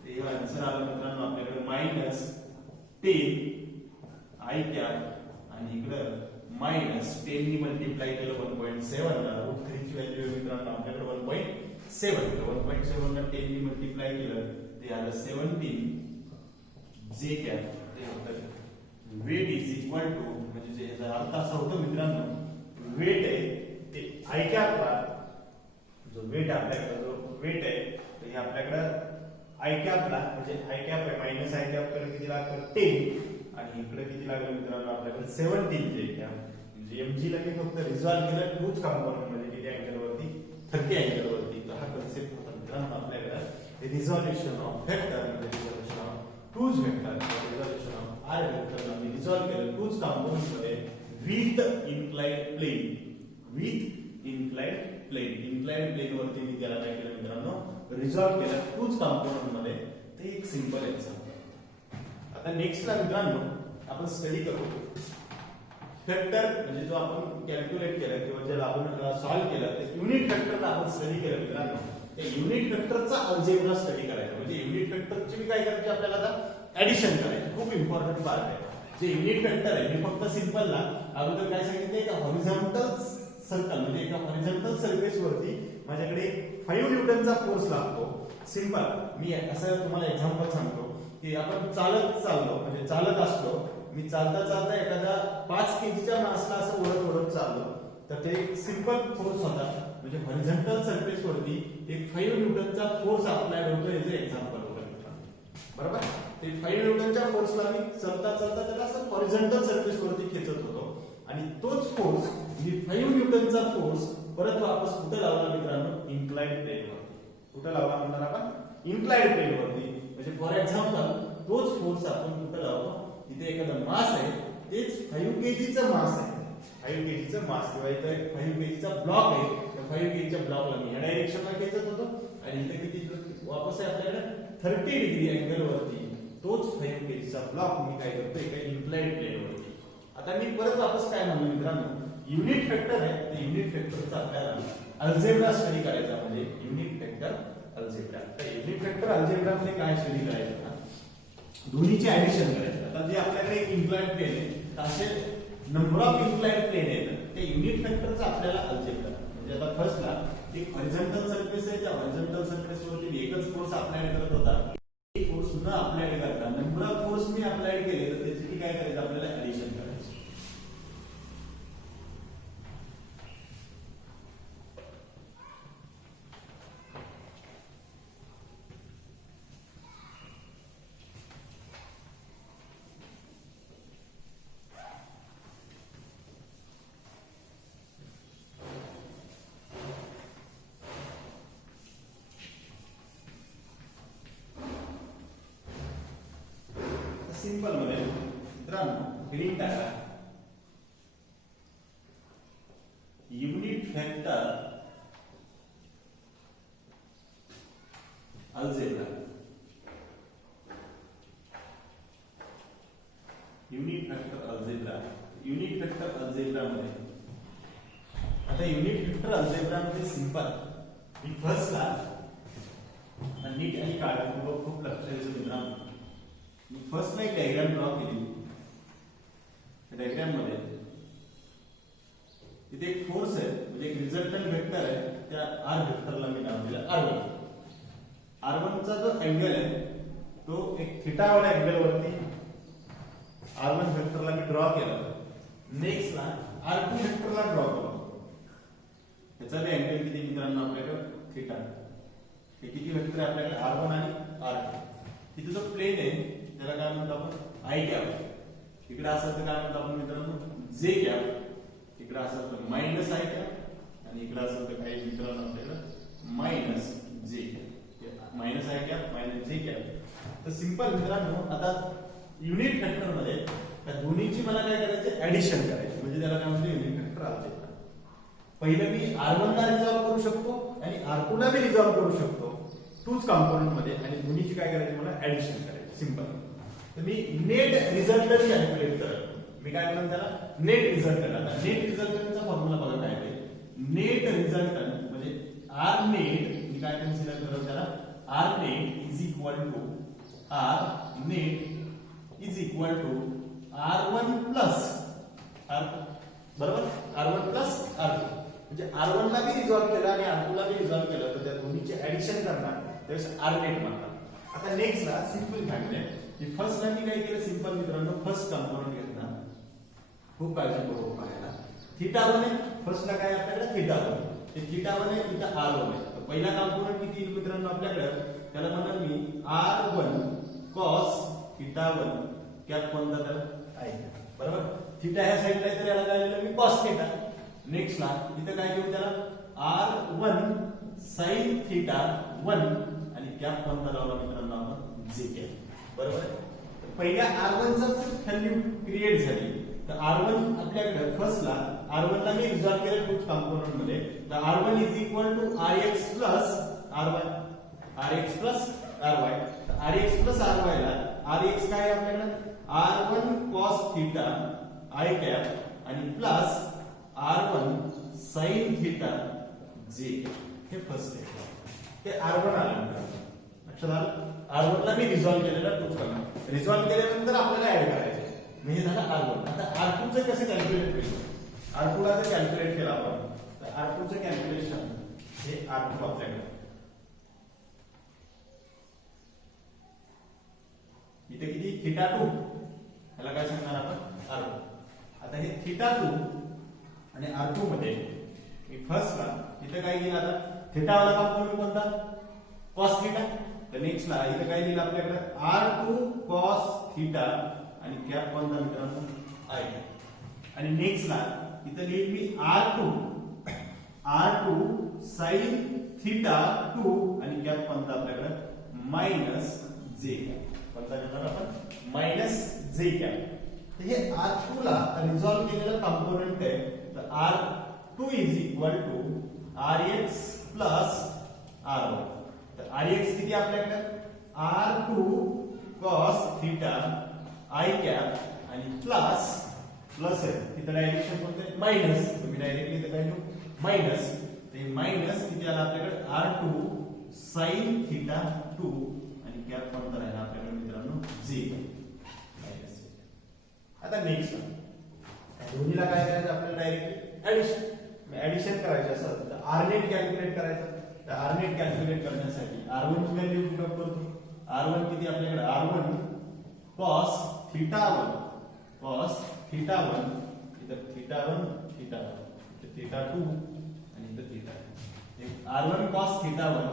ते आन्सर आला मित्रांनो आपल्याकडे -10 I कॅप आणि इकडे -10 ने मल्टिप्लाय केलं 1.7 ला. √3 ची व्हॅल्यू मित्रांनो आपल्याकडे 1.7. 1.7 ला 10 ने मल्टिप्लाय केलं ते आलं 17 जे कॅप. ते होतं वेट इज इक्वल टू, म्हणजे याचा अर्थ असा होतो मित्रांनो, वेट आहे ते आय कॅपला, जो वेट आपल्याकडे जो वेट आहे तर हे आपल्याकडे आय कॅपला, म्हणजे आय कॅप आहे मायनस आय कॅप कडे किती लागतं 10 आणि इकडे किती लागलं मित्रांनो आपल्याकडे 17 जे कॅप. म्हणजे एमजी ला मी फक्त रिझॉल्व केलं टूच कंपोनंट मध्ये किती अँगल वरती 30 अँगल वरती. तर हा कन्सेप्ट होता मित्रांनो आपल्याकडे रिझॉल्युशन ऑफ वेक्टर, म्हणजे resolution of two's vector, resolution of R vector ला मी रिझॉल्व केलं टूच कंपोनंट मध्ये with inclined plane. With inclined plane, inclined plane वरती मी त्याला काय केलं मित्रांनो रिझॉल्व केलं टूच कंपोनंट मध्ये. ते एक सिंपल एक्झाम्पल. आता नेक्स्ट ला मित्रांनो आपण स्टडी करू वेक्टर, म्हणजे जो आपण कॅल्क्युलेट केलं किंवा ज्याला आपण सॉल्व्ह केलं ते युनिट वेक्टरला आपण स्टडी केलं मित्रांनो. त्या युनिट वेक्टरचा अल्जेब्रा स्टडी करायचा. म्हणजे युनिट वेक्टरची मी काय करायची आपल्याला आता ऍडिशन करायची. खूप इम्पॉर्टंट पार्ट आहे. जे युनिट वेक्टर आहे मी फक्त सिंपल ला अगोदर काय सांगितले का हॉरिझॉन्टल सर्कल, म्हणजे एका हॉरिझॉन्टल सरफेस वरती माझ्याकडे 5 न्यूटनचा फोर्स लागतो. सिंपल मी असं तुम्हाला एक्झाम्पल सांगतो की आपण चालत चाललो, म्हणजे चालत असलो, मी चालता चालता एखादा 5 केजीच्या मासला असं ओढत चाललो तर ते एक सिंपल फोर्स होता. म्हणजे हॉरिझॉन्टल सरफेस वरती एक 5 न्यूटनचा फोर्स अप्लाय होतो. याचं एक्झाम्पल होतं बरोबर. ते 5 न्यूटनच्या फोर्सला मी चालता चालता त्याला असं हॉरिझॉन्टल सरफेस वरती खेचत होतो आणि तोच फोर्स मी 5 न्यूटनचा फोर्स परत वापस कुठे लावला मित्रांनो इन्क्लाइन्ड प्लेन वरती. कुठे लावला म्हणणार आपण इन्क्लाइन्ड प्लेन वरती. म्हणजे फॉर एक्झाम्पल तोच फोर्स आपण कुठे लावतो, इथे एखादा मास आहे तेच 5 केजीचं मास आहे, 5 केजीचं मास किंवा इथे 5 केजीचा ब्लॉक आहे, त्या 5 केजीच्या ब्लॉकला मी या डायरेक्शनला खेचत होतो आणि इथे किती वापस आहे आपल्याकडे 30 डिग्री अँगल वरती तोच 5 केजीचा ब्लॉक मी काय करतो एका इन्क्लाइन्ड प्लेन वरती. आता मी परत वापस काय म्हणलो मित्रांनो, युनिट वेक्टर आहे ते युनिट वेक्टरचा आपल्याला अल्जेब्रा स्टडी करायचा. म्हणजे युनिट वेक्टर अल्जेब्रा. तर युनिट वेक्टर अल्जेब्रा मध्ये काय स्टडी करायचं, दोन्हीचे ऍडिशन करायचं. आता जे आपल्याकडे एक इन्क्लाइन्ड प्लेन आहे असे नंबर ऑफ इन्क्लाइन्ड प्लेन आहेत ते युनिट वेक्टरचा आपल्याला अल्जेब्रा. म्हणजे आता फर्स्टला एक हॉरिझॉन्टल सरफेस आहे, त्या हॉरिझॉन्टल सरफेस वरती एकच फोर्स अप्लाय करत होता. एक फोर्स न अप्लाय करता number of force me apply केले तर त्याची काय करायचं आपल्याला ऍडिशन करायचं. सिंपल मध्ये मित्रांनो हेडिंग टाका unit vector algebra. Unit vector algebra. Unit vector algebra मध्ये आता युनिट वेक्टर अल्जेब्रा मध्ये सिंपल मी फर्स्टला नीट आणि काळजीपूर्वक खूप लक्ष द्यायचं मित्रांनो. फर्स्ट एक डायग्राम ड्रॉ केली. डायग्राम मध्ये इथे एक फोर्स आहे, म्हणजे एक रिझल्टंट वेक्टर आहे, त्या आर वेक्टरला मी नाव दिलं R1. R1 चा जो अँगल आहे तो एक थीटा वाला अँगल वरती R1 वेक्टरला मी ड्रॉ केला. नेक्स्ट ला R2 वेक्टरला ड्रॉ केला. त्याचा बी अँगल किती मित्रांनो आपल्याकडे थीटा. हे किती वेक्टर आहे आपल्याकडे R1 आणि R2. इथे जो प्लेन आहे त्याला काय म्हणतो आपण आय कॅप. इकडे असेल तर काय म्हणतो आपण मित्रांनो जे कॅप. इकडे असेल तर मायनस आय कॅप आणि इकडे असेल तर काय मित्रांनो आपल्याकडे मायनस जे cap. Minus i cap minus जे कॅप. तर सिंपल मित्रांनो, आता युनिट वेक्टर मध्ये त्या दोन्हीची मला काय करायचं, ऍडिशन करायची, म्हणजे त्याला काय म्हणतो युनिट वेक्टर ऑब्जेक्ट. पहिलं मी R1 ला रिझॉल्व्ह करू शकतो आणि R2 ला मी रिझॉल्व्ह करू शकतो टूच कंपोनेंट मध्ये, आणि दोन्हीची काय करायची, मला ऍडिशन करायची. सिंपल. तर मी नेट रिझल्टंट कॅल्क्युलेट करतो. मी काय म्हणतो त्याला, नेट रिझल्टंट. आता नेट रिझल्टंटचा फॉर्म्युला बघा काय आहे. नेट रिझल्टंट म्हणजे R नेट, मी काय कन्सिडर करतो त्याला, R net is equal to R net is equal to R1 plus R2, बरोबर, R1 प्लस R2. म्हणजे R1 ला मी रिझॉल्व्ह केलं आणि R2 ला मी रिझॉल्व्ह केलं, तर त्या दोन्हीचे ऍडिशन करणार, त्यावेळेस R नेट म्हणतात. आता नेक्स्ट ला सिंपल सांगितले की फर्स्ट ला मी काय केलं, सिंपल मित्रांनो, फर्स्ट कंपोनेंट घेतला. खूप काळजीपूर्वक पाहायला. θ1 आहे, फर्स्ट ला काय आपल्याकडे θ1, ते θ1 आहे, इथं R1 आहे. तर पहिला कंपोनेंट किती येईल मित्रांनो आपल्याकडे, त्याला म्हणणार मी R1 cos θ1 कॅप कोणता तर आहे, बरोबर. थीटा ह्या साइडला आहे तर याला काय लिहिलं मी cos θ. नेक्स्ट ला इथं काय घेऊ, त्याला R1 sin θ1 आणि कॅप कोणता लावला मित्रांनो आपण, जे कॅप, बरोबर. पहिल्या R1 चा व्हॅल्यू क्रिएट झाली, तर R1 आपल्याकडे फर्स्ट ला R1 ला मी रिझॉल्व्ह केलं टूच कंपोनेंट मध्ये, तर R1 is equal to Rx plus Ry, Rx plus Ry. तर Rx प्लस Ry ला Rx काय आहे आपल्याकडे, R1 cos θ I कॅप आणि प्लस R1 sin θ j. हे फर्स्ट आहे, ते R1 आलं. लक्षात आलं. R1 ला मी रिझॉल्व्ह केलेला टूच कंपोनेंट, रिझॉल्व्ह केल्यानंतर आपल्याला ऍड करायचे, म्हणजे हे झालं R1. आता R2 चे कसे कॅल्क्युलेट केलं, R2 ला जर कॅल्क्युलेट केलं आपण, तर R2 चे कॅल्क्युलेशन हे R2 आपल्याकडे इथे किती, θ2, ह्याला काय सांगणार आपण, R2. आता हे θ2 आणि R2 मध्ये मी फर्स्ट ला इथे काय लिहिलं, आता थीटा वाला कंपोनेंट कोणता, cos θ. तर नेक्स्ट ला इथे काय लिहिलं आपल्याकडे, R2 cos θ आणि कॅप कोणता मित्रांनो, I. आणि नेक्स्ट ला इथे लिहिलं मी R2 sin θ2 आणि कॅप कोणता आपल्याकडे, मायनस j. कोणता घेणार आपण, मायनस j कॅप. तर हे R2 ला रिझॉल्व्ह केलेला कंपोनेंट आहे, तर R2 is equal to Rx plus R1. तर Rx किती आपल्याकडे, R2 cos θ I कॅप आणि प्लस प्लस आहे, तिथे डायरेक्शन कोणतं आहे, मायनस. तुम्ही डायरेक्टली इथे काय लिहू, मायनस. ते मायनस किती आला आपल्याकडे, R2 sin θ2 आणि कॅप कोणता राहिला आपल्याकडे मित्रांनो, j. आता नेक्स्ट दोन्हीला काय करायचं आपल्याला, डायरेक्टली ऍडिशन. ऍडिशन करायचं असेल तर R नेट कॅल्क्युलेट करायचं. तर R नेट कॅल्क्युलेट करण्यासाठी R1 ची व्हॅल्यू पुट करतो. R1 किती आपल्याकडे, R1 cos θ1 cos θ1, इथं θ1 इथं θ2 आणि इथं θ. R1 cos θ1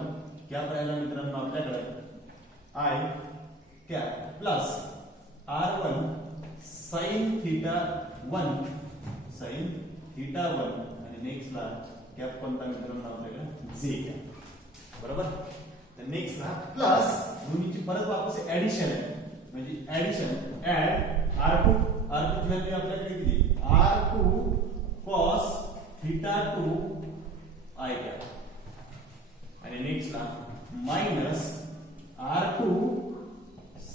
कॅप राहिला मित्रांनो आपल्याकडे I cap plus R1 sin θ1 आणि नेक्स्ट ला कॅप कोणता मित्रांनो आपल्याकडे, j कॅप, बरोबर. तर नेक्स्ट ला प्लस दोन्हीची परत वापस ऍडिशन आहे, म्हणजे ऍडिशन ऍड R2 ची व्हॅल्यू आपल्याकडे किती, R2 cos θ2 I कॅप आणि नेक्स्ट ला मायनस R2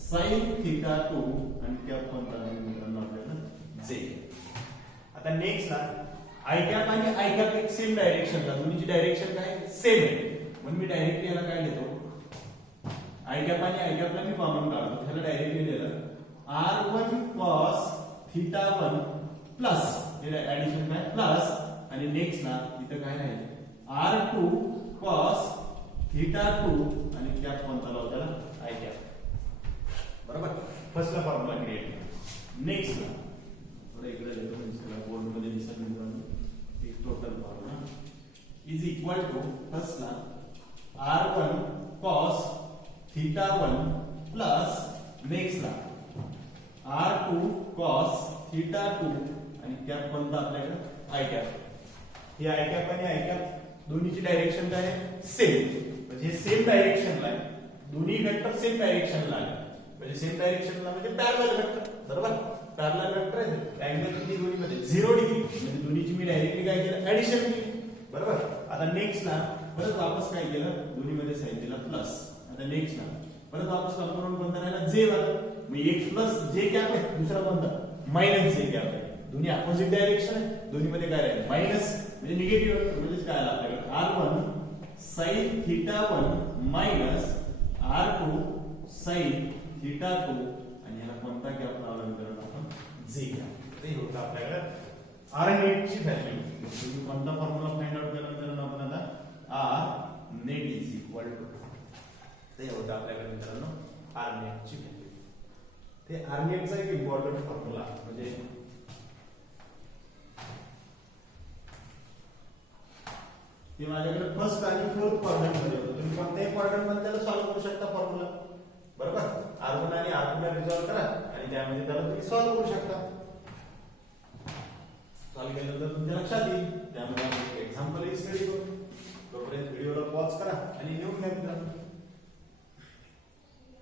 sin θ2 आणि कॅप कोणता मित्रांनो आपल्याला, j. आता नेक्स्ट ला I कॅप आणि I कॅप एक सेम डायरेक्शनला, दोन्हीची डायरेक्शन काय सेम आहे, म्हणून मी डायरेक्टली याला काय लिहितो, I कॅप आणि I कॅपला मी कॉमन काढतो, ह्याला डायरेक्टली लिहिलं R1 cos θ1 प्लस हे ऍडिशन काय प्लस, आणि नेक्स्ट ला इथं काय आहे, R2 cos θ2 आणि कॅप कोणता लावतो त्याला, I कॅप, बरोबर. फर्स्ट ला फॉर्म्युला क्रिएट. नेक्स्ट ला थोडा इकडे लिहितो, म्हणजे बोर्ड मध्ये दिसेल मित्रांनो, एक total formula is equal to first ला R1 cos θ1 प्लस नेक्स्ट ला R2 cos θ2 आणि कॅप कोणता आपल्याकडे, I कॅप. हे I कॅप आणि I कॅप दोन्हीची डायरेक्शन काय आहे, सेम, म्हणजे सेम डायरेक्शनला आहे, दोन्ही वेक्टर सेम डायरेक्शनला आहे. म्हणजे सेम डायरेक्शनला म्हणजे पॅरलल वेक्टर, बरोबर. पॅरलल वेक्टर आहे, अँगल किती दोन्हीमध्ये 0 डिग्री, म्हणजे दोन्हीची मी डायरेक्टली काय केलं, ऍडिशन केली, बरोबर. आता नेक्स्ट ला परत वापस काय केलं, दोन्हीमध्ये साइन दिला प्लस. आता नेक्स्ट ला परत वापस कंपोनंट कोणता राहिला, जे वाला. मग एक प्लस जे कॅप आहे, दुसरा कोणता मायनस जे कॅप आहे. दोन्ही अपोजिट डायरेक्शन आहे, दोन्हीमध्ये काय राहील मायनस, म्हणजे निगेटिव्ह. म्हणजे काय आलं आपल्याकडे r1 sin θ1 minus r2 sin θ2, आणि ह्याला कोणता गॅप लावला मित्रांनो आपण, जे गॅप. ते होतं आपल्याकडे r नेट ची व्हॅल्यू. तुम्ही कोणता फॉर्म्युला फाइंड आउट केला मित्रांनो आपण आता, r net is equal to, ते होतं आपल्याकडे मित्रांनो r नेट ची व्हॅल्यू. ते r नेट चा एक इम्पॉर्टंट फॉर्म्युला, म्हणजे ते माझ्याकडे फर्स्ट आणि फोर्थ क्वाड्रंट मध्ये होतं. तुम्ही कोणत्याही क्वाड्रंट मध्ये त्याला सॉल्व्ह करू शकता फॉर्म्युला, बरोबर. r1 आणि r2 ला रिझॉल्व करा आणि त्यामध्ये त्याला तुम्ही सॉल्व्ह करू शकता. सॉल्व्ह केल्यानंतर तुमच्या लक्षात येईल. त्यामुळे आपण एक्झाम्पल स्टडी करू. तोपर्यंत व्हिडिओला पॉज करा आणि लिहून घ्या मित्रांनो.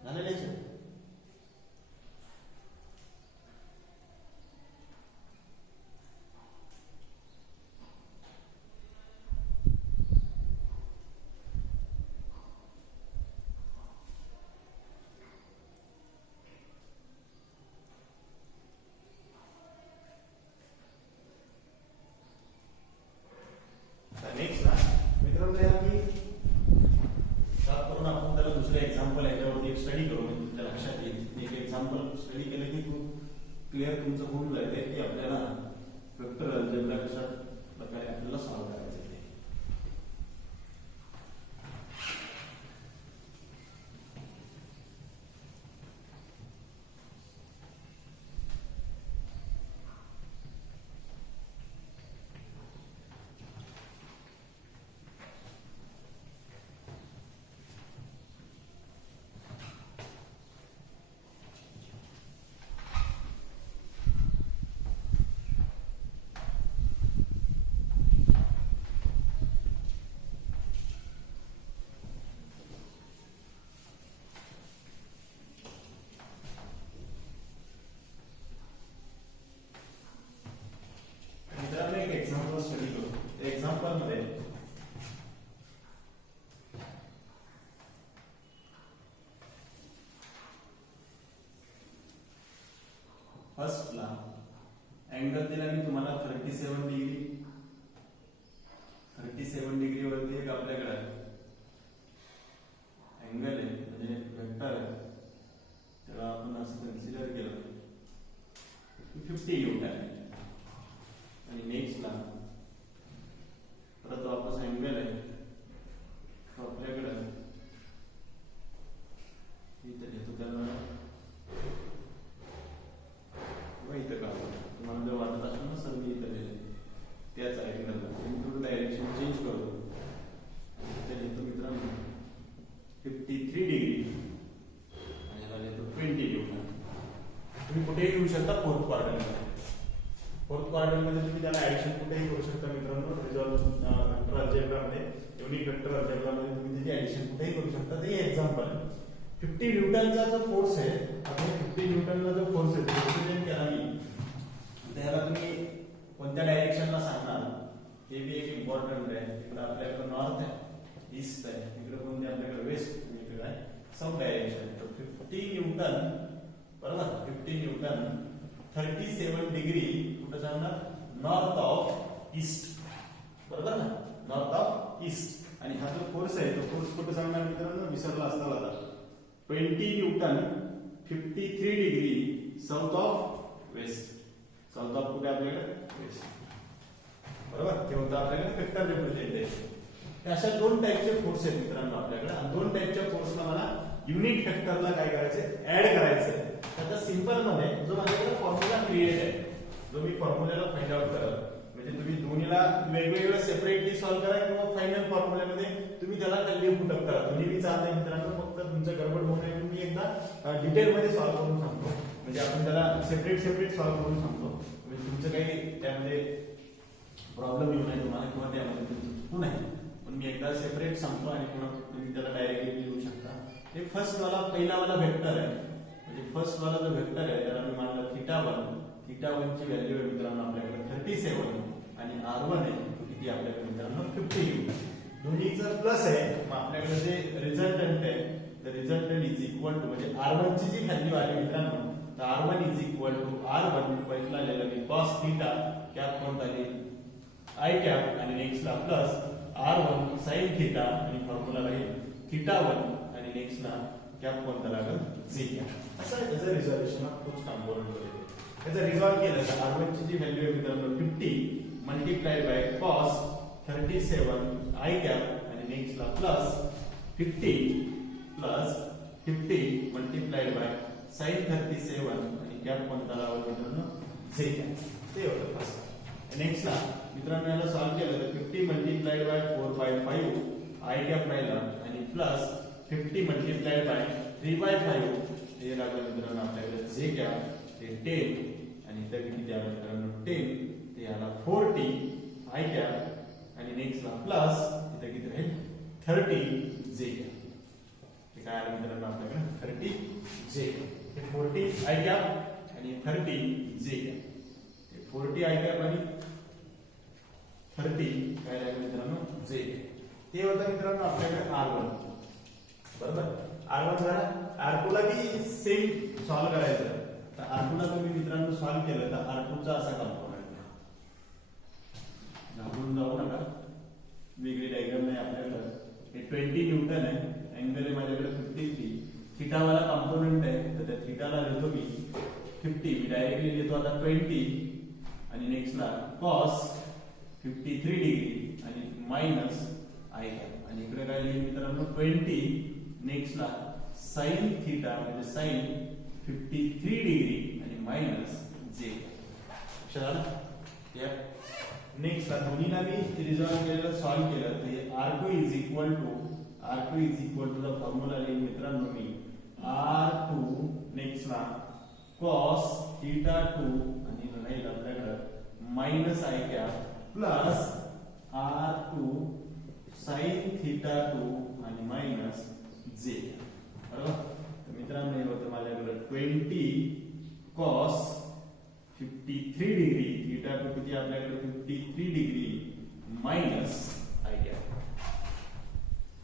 झालं लिहायचं? नेक्स्ट ना मित्रांनो, याआधी सात करून आपण त्याला दुसरे एक्झाम्पल याच्यावरती एक स्टडी करू, म्हणजे तुमच्या लक्षात येईल. एक एक्झाम्पल स्टडी केलं की खूप क्लिअर तुमचं होऊन जाईल की आपल्याला वेक्टर अल्जेब्रा कशा प्रकारे आपल्याला सॉल्व्ह करायचं आहे. फर्स्ट ला अँगल दिला मी तुम्हाला 37 डिग्री. 37 डिग्री वरती एक आपल्याकडे अँगल आहे, म्हणजे वेक्टर आहे, त्याला आपण असं कन्सिडर केलं 50 न्यूटन. आणि नेक्स्ट ला परत वापस अँगल आहे आपल्याकडे, इथे घेतो त्याला इथं का तुम्हाला जर वाटत असेल ना सर मी इथं लिहिले त्याच अँगलला थोडं डायरेक्शन चेंज करतो. इथे लिहितो मित्रांनो 53 डिग्री आणि याला लिहितो 20 न्यूटन. तुम्ही कुठेही घेऊ शकता फोर्थ क्वाड्रंटमध्ये. फोर्थ क्वाड्रंटमध्ये तुम्ही त्याला ऍडिशन कुठेही करू शकता मित्रांनो. वेक्टर अल्जेब्रामध्ये, युनिक वेक्टर अल्जेब्रामध्ये तुम्ही त्याची ऍडिशन कुठेही करू शकता. ते एक्झाम्पल आहे. 50 न्यूटनचा जो फोर्स आहे, आपण 50 न्यूटनला जो फोर्स आहे तो रिप्रेझेंट केला मी, त्याला तुम्ही कोणत्या डायरेक्शनला सांगणार हे बी एक इम्पॉर्टंट आहे. इकडे आपल्याकडे नॉर्थ आहे, ईस्ट आहे, इकडे कोणते आपल्याकडे वेस्ट, इकडे आहे साऊथ डायरेक्शन. तर 50 न्यूटन, बरोबर. 50 न्यूटन 37 डिग्री कुठे सांगणार, नॉर्थ ऑफ ईस्ट, बरोबर ना, नॉर्थ ऑफ ईस्ट. आणि हा जो फोर्स आहे तो फोर्स कुठे सांगणार मित्रांनो, विसरला असता आता, 20 newton 53 degree south of west. South of कुठे आपल्याकडे, वेस्ट, बरोबर. ते होतं आपल्याकडे वेक्टर रिप्रेझेंटेशन. अशा दोन टाइपचे फोर्स आहेत मित्रांनो आपल्याकडे. आणि दोन टाइपच्या फोर्सला मला युनिट वेक्टरला काय करायचंय, ऍड करायचंय. आता सिंपल मध्ये जो माझ्याकडे फॉर्म्युला क्रिएट आहे, जो मी फॉर्म्युल्याला फाइंड आउट करत, म्हणजे तुम्ही दोन्हीला वेगवेगळं सेपरेटली सॉल्व्ह करा किंवा फायनल फॉर्म्युल्यामध्ये तुम्ही त्याला कल्ली पुटअप करा. दोन्ही चालतंय मित्रांनो. फक्त तुमचं गडबड होऊ नये मी एकदा डिटेल मध्ये सॉल्व्ह करून सांगतो, म्हणजे आपण त्याला सेपरेट सॉल्व्ह करून सांगतो. म्हणजे तुमचं काही त्यामध्ये प्रॉब्लेम येऊ नये तुम्हाला, किंवा त्यामध्ये तुमचं चुकू नये. पण मी एकदा सेपरेट सांगतो आणि पुन्हा तुम्ही त्याला डायरेक्टली लिहू शकता. हे फर्स्ट वाला पहिला वाला वेक्टर आहे, म्हणजे फर्स्ट वाला जो वेक्टर आहे त्याला मी मानलं θ1 ची व्हॅल्यू आहे मित्रांनो आपल्याकडे 37 आणि r1 आहे तो किती आपल्याकडे मित्रांनो 50 घेऊ. दोन्हीचा प्लस आहे मग आपल्याकडे जे रिझल्टंट आहे the resultant is equal to म्हणजे r1 ची जी व्हॅल्यू आली मित्रांनो तर r1 is equal to r1 पहिला लिहिलं मी cos θ कॅप कोणता आली I कॅप आणि नेक्स्ट ला प्लस r1 sin θ आणि फॉर्म्युला राहील θ1 आणि नेक्स्ट ला कॅप कोणता लागेल z कॅप. असं याचं रिझॉल्युशन ऑफ तोच कॉम्पोनंट वगैरे याचा रिझॉल्व केलं तर r1 ची जी व्हॅल्यू आहे मित्रांनो 50 multiplied bye cos 37 I cap आणि नेक्स्ट ला प्लस 50 मल्टिप्लाइड बाय sin 37 आणि कॅप कोणता लावला मित्रांनो z कॅप. ते होतं फर्स्ट. नेक्स्ट ला मित्रांनो याला सॉल्व केलं तर 50 मल्टिप्लाइड बाय 4/5 I कॅप राहिला आणि प्लस 50 मल्टिप्लाइड बाय 3/5 हे लागलं मित्रांनो आपल्याकडे z कॅप ते 10 आणि इथे किती आलं मित्रांनो 10 ते आला 40 I कॅप आणि नेक्स्ट ला प्लस इथे किती राहील 30 z कॅप. ते काय आलं मित्रांनो आपल्याकडे 30 z हे 40 I कॅप आणि 30 z कॅप. 40 I कॅप आणि 30 काय लागलं मित्रांनो z. हे होतं मित्रांनो आपल्याकडे r1 बरोबर. r1 झाला. r2 ला बी सेम सॉल्व करायचं तर r2 ला तुम्ही मित्रांनो सॉल्व केलं तर r2 चा असा कंपोनंट घाबरून जाऊ नका वेगळी डायग्राम नाही आपल्याकडे. हे 20 न्यूटन आहे अँगल आहे माझ्याकडे 53 थीटा वाला कंपोनंट आहे तर त्या थीटाला लिहितो मी 50 मी डायरेक्टली लिहितो आता 20 आणि नेक्स्ट ला cos 53 डिग्री आणि मायनस I कॅप आणि इकडे काय लिहिलं मित्रांनो 20 नेक्स्ट ला sin थीटा म्हणजे sin 53 डिग्री आणि मायनस j. लक्षात या नेक्स्ट ला दोन्हीला मी रिझॉल्व केलं सॉल्व केलं तर हे r2 is equal to the formula लिहिलं मित्रांनो मी r2 नेक्स्ट ला cos θ2 आणि राहील आपल्याकडे minus I cap plus r2 sin θ2 आणि मायनस j. बरोबर. तर मित्रांनो हे होतं माझ्याकडे 20 cos 53 डिग्री θ2 किती आपल्याकडे 53 degree minus I cap.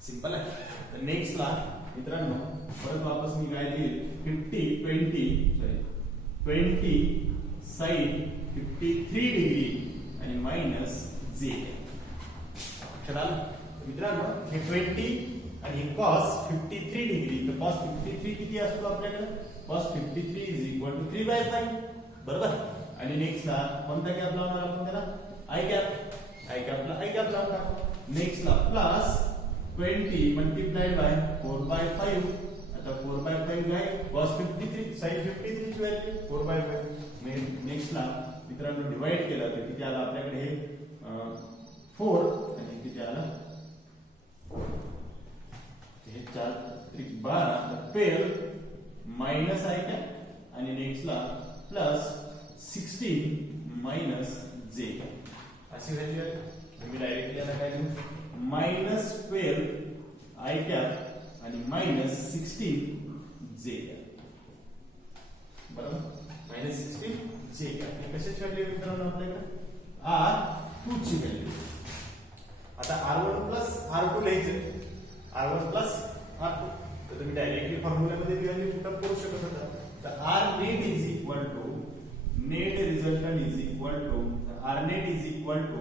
Simple आहे. तर नेक्स्ट ला मित्रांनो परत वापस मी काय लिहिल 20 sin 53 डिग्री आणि मायनस j. लक्षात मित्रांनो हे 20 आणि cos 53 डिग्री तर cos 53 किती असतो आपल्याकडे cos 53 इज इक्वल टू 3/5 बरोबर. आणि नेक्स्ट ला कोणता कॅप लावणार आपण त्याला I कॅप लावून टाकू. नेक्स्ट ला प्लस 20 मल्टिप्लाइड बाय 4/5 आता 4/5 काय cos 53 sin 53 ची व्हॅल्यू 4/5 नेक्स्ट ला मित्रांनो डिवाइड केलं तर किती आला आपल्याकडे हे 4 आणि किती आला हे 4 त्रिक 12 12 मायनस I कॅप आणि नेक्स्ट ला प्लस 16 मायनस j अशी व्हॅल्यू आहे. मी डायरेक्टली आता काय लिहू मायनस 12 I कॅप आणि मायनस 16 j कॅप. बरोबर मायनस 16 j कॅप. हे कशाची व्हॅल्यू मित्रांनो आपल्याकडे r2 ची व्हॅल्यू. आता r1 प्लस r2 लिहायचं r1 प्लस r2 तर तुम्ही डायरेक्टली फॉर्म्युल्यामध्ये व्हॅल्यू पुटअप करू शकत होता. तर r net is equal to net resultant is equal to r net is equal to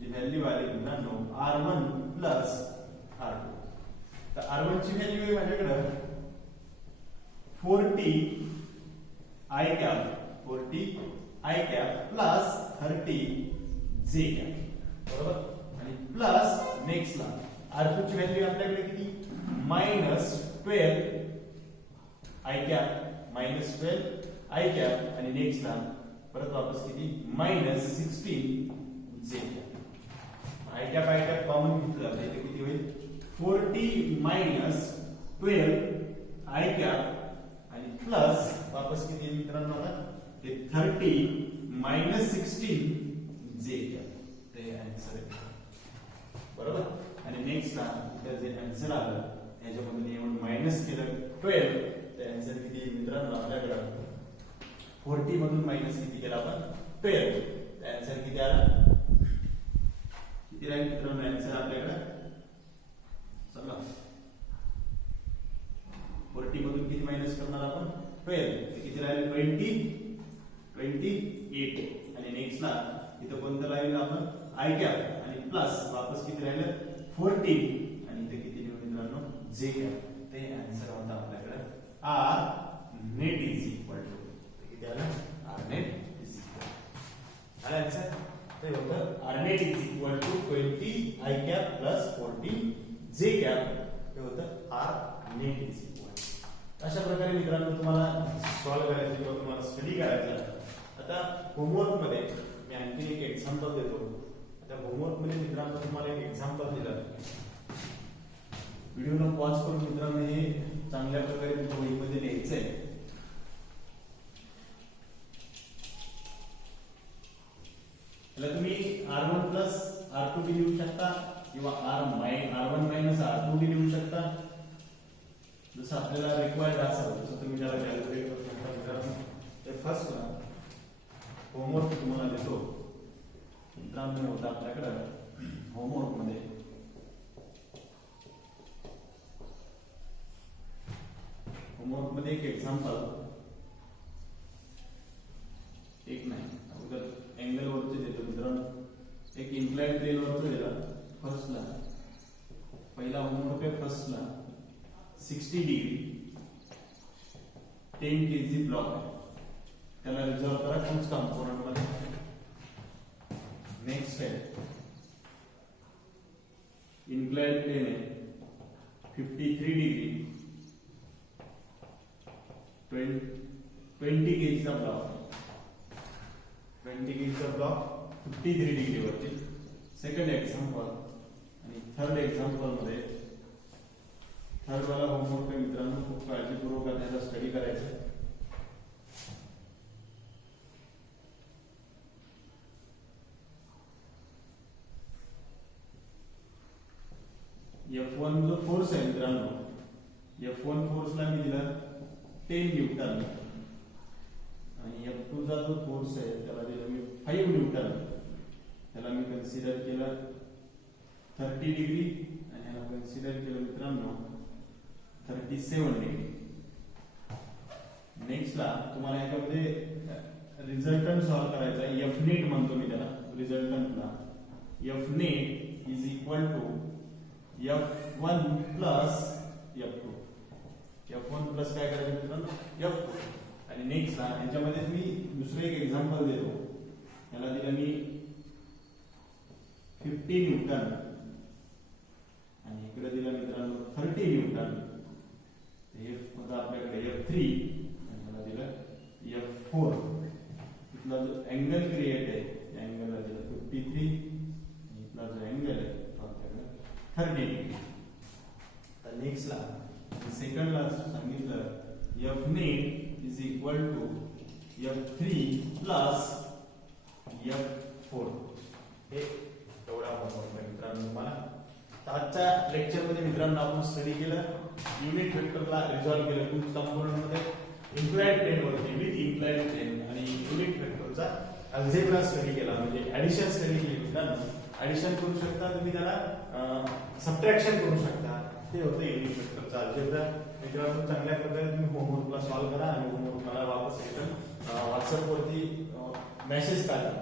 जी व्हॅल्यू आली मित्रांनो r1 प्लस r2. तर r1 ची व्हॅल्यू आहे माझ्याकडे 40 I cap plus 30 j cap बरोबर. आणि प्लस नेक्स्ट ला r2 ची व्हॅल्यू आपल्याकडे किती मायनस 12 I कॅप आणि नेक्स्ट ला परत वापस किती minus 16 j cap. I cap common घेतलं तर किती होईल 40 मायनस 12 I कॅप आणि प्लस वापस किती मित्रांनो ते 30 मायनस 16 j कॅप. ते आन्सर आहे बरोबर. आणि नेक्स्ट ला इथे जे आन्सर आलं त्याच्यामध्ये येऊन मायनस केलं 12 ते आन्सर किती येईल मित्रांनो आपल्याकडे 40 मधून मायनस किती केला आपण 12. आन्सर किती आला किती राहील मित्रांनो आन्सर आपल्याकडे चला 40 मधून किती मायनस करणार आपण 12 किती राहील 28 आणि नेक्स्ट ला इथं कोणतं लावलं आपण आय कॅप आणि प्लस वापस किती राहिलं 14 आणि इथे किती लिहू मित्रांनो जे कॅप ते आन्सर होता आपल्याकडे R net is equal to किती आलं आर नेट इज इक्वल आला आन्सर ते होतं R net is equal to 20 I cap plus 14 J cap हे होतं आर नेट इज इक्वल. अशा प्रकारे मित्रांनो तुम्हाला सॉल्व्ह करायचं किंवा तुम्हाला स्टडी करायचं. आता होमवर्क मध्ये मी आणखी एक एक्झाम्पल देतो. आता होमवर्क मध्ये मित्रांनो तुम्हाला एक एक्झाम्पल दिलं. व्हिडिओला पॉज करून मित्रांनो हे चांगल्या प्रकारे तुमच्या वहीमध्ये लिहायचंय. याला तुम्ही R1 प्लस R2 बी लिहू शकता किंवा R1 मायनस R2 बी लिहू शकता जसं आपल्याला रिक्वायर्ड असेल तसं तुम्ही त्याला कॅल्क्युलेट करू शकता मित्रांनो. ते फर्स्ट होमवर्क तुम्हाला देतो मित्रांनो होता आपल्याकडे होमवर्क मध्ये एक एक्झाम्पल एक नाही अगोदर अँगल वरचे देतो मित्रांनो. एक इन्क्लाइन प्लेन वरचं दिलं फर्स्टला पहिला होमवर्क आहे फर्स्टला 60 डिग्री 10 kg ब्लॉक आहे त्याला रिझॉल्व करा कुछ कंपोनेंट मध्ये. नेक्स्ट आहे इन्क्लाइन प्लेन आहे 53 डिग्री 20 kg चा ब्लॉक 20 kg चा ब्लॉक 53 डिग्री वरती. सेकंड एक्झाम्पल आणि थर्ड एक्झाम्पल मध्ये थर्ड वाला होमवर्क आहे मित्रांनो खूप काळजीपूर्वक त्याचा स्टडी करायचा. F1 जो फोर्स आहे मित्रांनो F1 फोर्सला मी दिला 10 न्यूटन आणि F2 चा जो फोर्स आहे त्याला दिला मी 5 न्यूटन. त्याला मी कन्सिडर केलं 30 डिग्री आणि याला कन्सिडर केलं मित्रांनो 37 डिग्री. नेक्स्ट ला तुम्हाला याच्यामध्ये रिझल्टंट सॉल्व करायचा आहे. F नेट म्हणतो मी त्याला रिझल्टंटला. F net is equal to F1 plus F2. F1 plus काय करायचं मित्रांनो F2. आणि नेक्स्ट ला याच्यामध्ये मी दुसरं एक एक्झाम्पल देतो. याला दिलं मी 50 न्यूटन आणि इकडे दिलं मित्रांनो 30 न्यूटन. हे होतं आपल्याकडे F3 आणि याला दिलं F4. इथला जो अँगल क्रिएट आहे त्या अँगलला दिलं 53 आणि इथला जो अँगल आहे तो आपल्याकडे 30 डिग्री. तर नेक्स्ट ला सेकंड ला सांगितलं F net is equal to F3 plus F4. हे एवढा होमवर्क आहे मित्रांनो तुम्हाला. आजच्या लेक्चर मध्ये मित्रांनो आपण स्टडी केलं युनिट वेक्टरला रिझॉल्व केलं खूप संपूर्ण मध्ये इन्क्लाइन्ड प्लेन वरती विथ इन्क्लाइन्ड प्लेन आणि युनिट वेक्टरचा अल्जेब्रा स्टडी केला म्हणजे ऍडिशन स्टडी केली मित्रांनो. ऍडिशन करू शकता तुम्ही त्याला सबट्रॅक्शन करू शकता ते होतं युनिट वेक्टरचा अल्जेब्रा. मित्रांनो चांगल्या प्रकारे तुम्ही होमवर्कला सॉल्व्ह करा आणि होमवर्क मला वापस रिटर्न व्हॉट्सअप वरती मेसेज करा.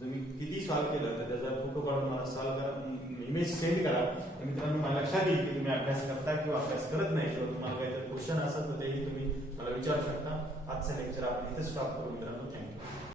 तुम्ही किती सॉल्व्ह केलं तर त्याचा फोटो काढून मला सॉल्व्ह करा इमेज सेंड करा. मित्रांनो मला लक्षात येईल की तुम्ही अभ्यास करता किंवा अभ्यास करत नाही किंवा तुम्हाला काहीतरी क्वेश्चन असेल तर तेही तुम्ही मला विचारू शकता. आजचं लेक्चर आपण इथे स्टॉप करू मित्रांनो. थँक्यू.